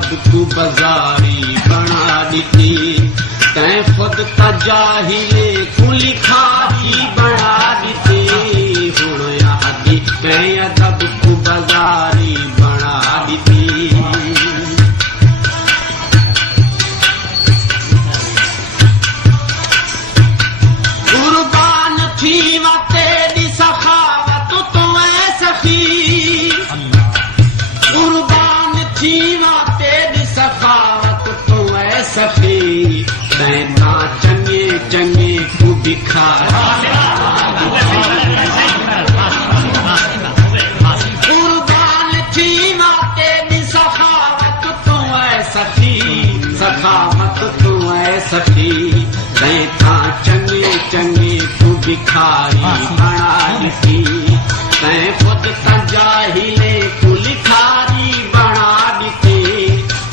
अदब तू बाजारी बना दी तैं खुद का जाहिले तू लिखारी बना दी हुण यादी तैं अदब तू बाजारी बना दी कुर्बान थी तेरी सखावत तू सखी कुर्बान थी तेरी सखावत तू सखी तैना चंगे चंगे तू भिखारी कुर्बान थी तेरी सखावत तू सखी सखावत तू सखी तैना चंगे चंगे तू भिखारी बना दी तैं खुद जाहिले तू लिखारी बना दी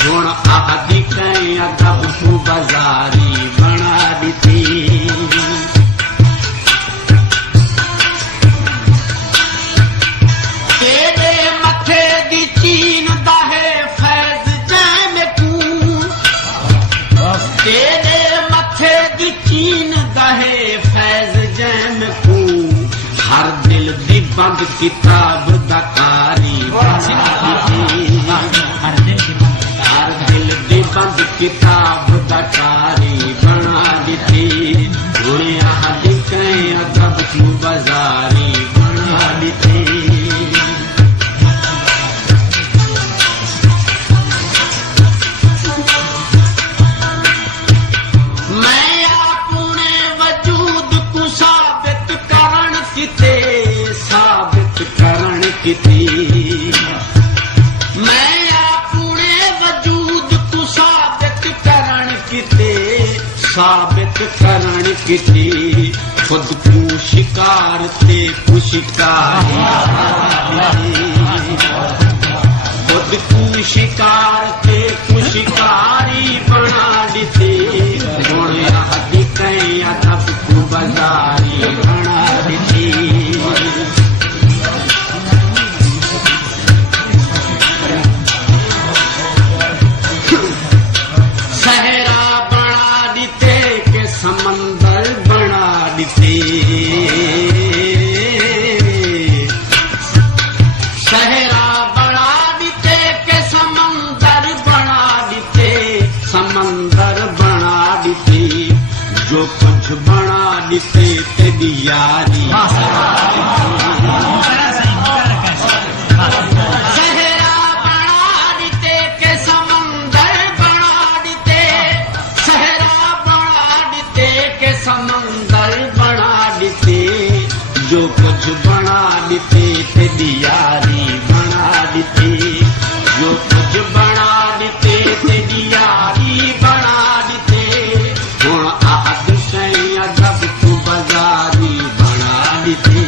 हुण आदि तैं अदब तू बाजारी बना दी तेरे मथे दी चीन दहे फैज जैम तू तेरे मथे दी चीन दहे फैज जैम तू हर दिल दी बंद किताब दा कारी हर दिल दी बंद किताब दा कारी बना दी दुनिया दी कहीं अदब तू बाजारी बना दी मैं अपने वजूद को साबित करण किते साबित करण किते मैं अपने वजूद को साबित करण किते साबित करण किते खुद को शिकार ते को शिकारी खुद को शिकार ते को शिकारी बना दी हुण यादी कहीं अदब तू बाजारी बना दी सहरा बना दीते के समंदर बना दीते सहरा बना दीते के समंदर बना दीते समंदर बना दीते जो कुछ बना दीते तेरी यारी समंदर बना देते जो कुछ बना देते तेरी यारी बना देते जो कुछ बना देते तेरी यारी बना देते हुण आद कहीं अदब तू बाजारी बना देते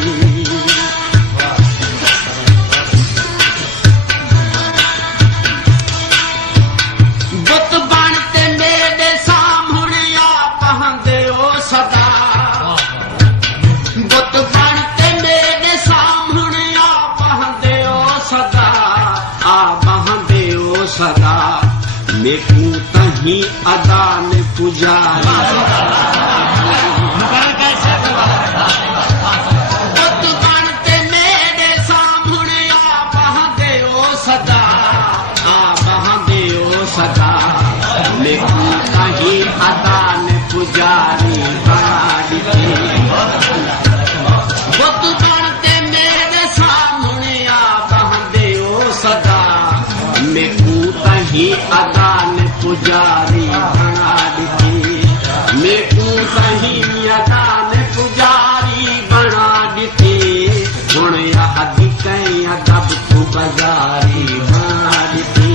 बुत बनते मेरे सामने आप हंदे सदा बुत बनते मेरे सामने आ बहंदे सदा आ बहंदे सदा मेकू तही अदा ने पुजारी बुत बनते मेरे सामने आ बहंदे सदा आ बहंदे सदा मेकू तही अदा ने पुजारी बुत बनते मेरे सामने आ बहंदे सदा मेकू तही अदा ने पुजारी बना दी मेकू तही अदा ने पुजारी बना दी हुण यादी कहीं अदब तू बाजारी बना दी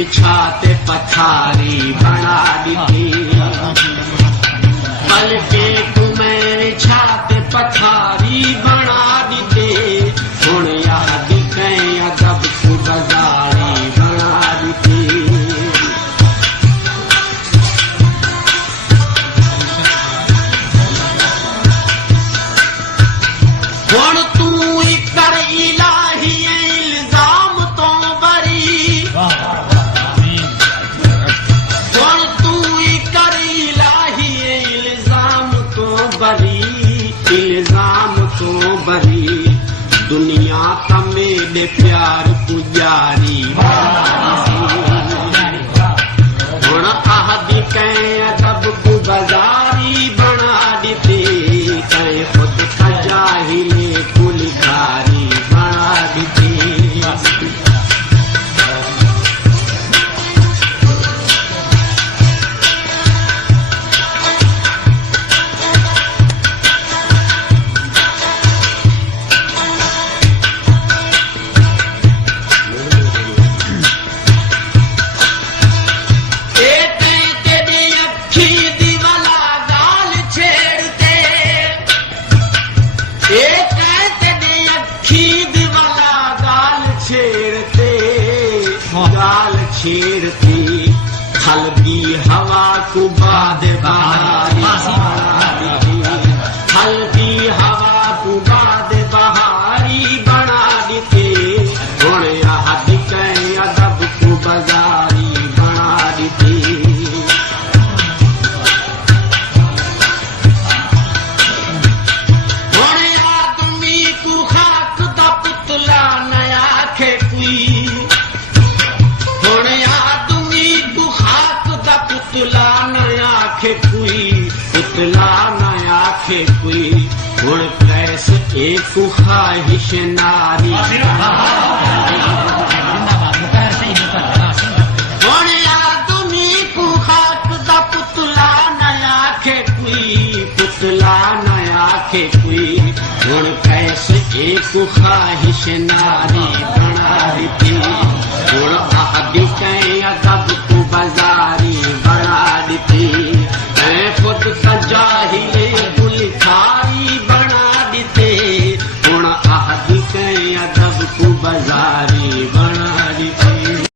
बिछाते पथारी बना दी बल्कि तुम्हें छाते पथारी बना दी हुण याद कहीं अदब को बाजारी बना दी हुण तू कर इलाही इल्जाम तो बरी हुण तू कर इलाही इल्जाम तो बरी दुनिया का मेरे प्यार पुजारी हुण आहदी कहीं अदब को बाजारी बना दी कहीं खुद का जाहिले कुलधारी बना दी छेड़ते हल्दी हवा को बाद बहारी हल्दी हवा को बाद बहारी बना देते हुण याद कहीं अदब को बाजारी बना देते हुण आदमी को खाक दा पुतला नया खे कोई पुतला न आखे कोई हुण कैसे एक ख्वाहिश नारी हुण आदमी को खाक दा पुतला न आखे कोई पुतला न आखे कोई हुण कैसे एक ख्वाहिश नारी बना दी हुण आहदी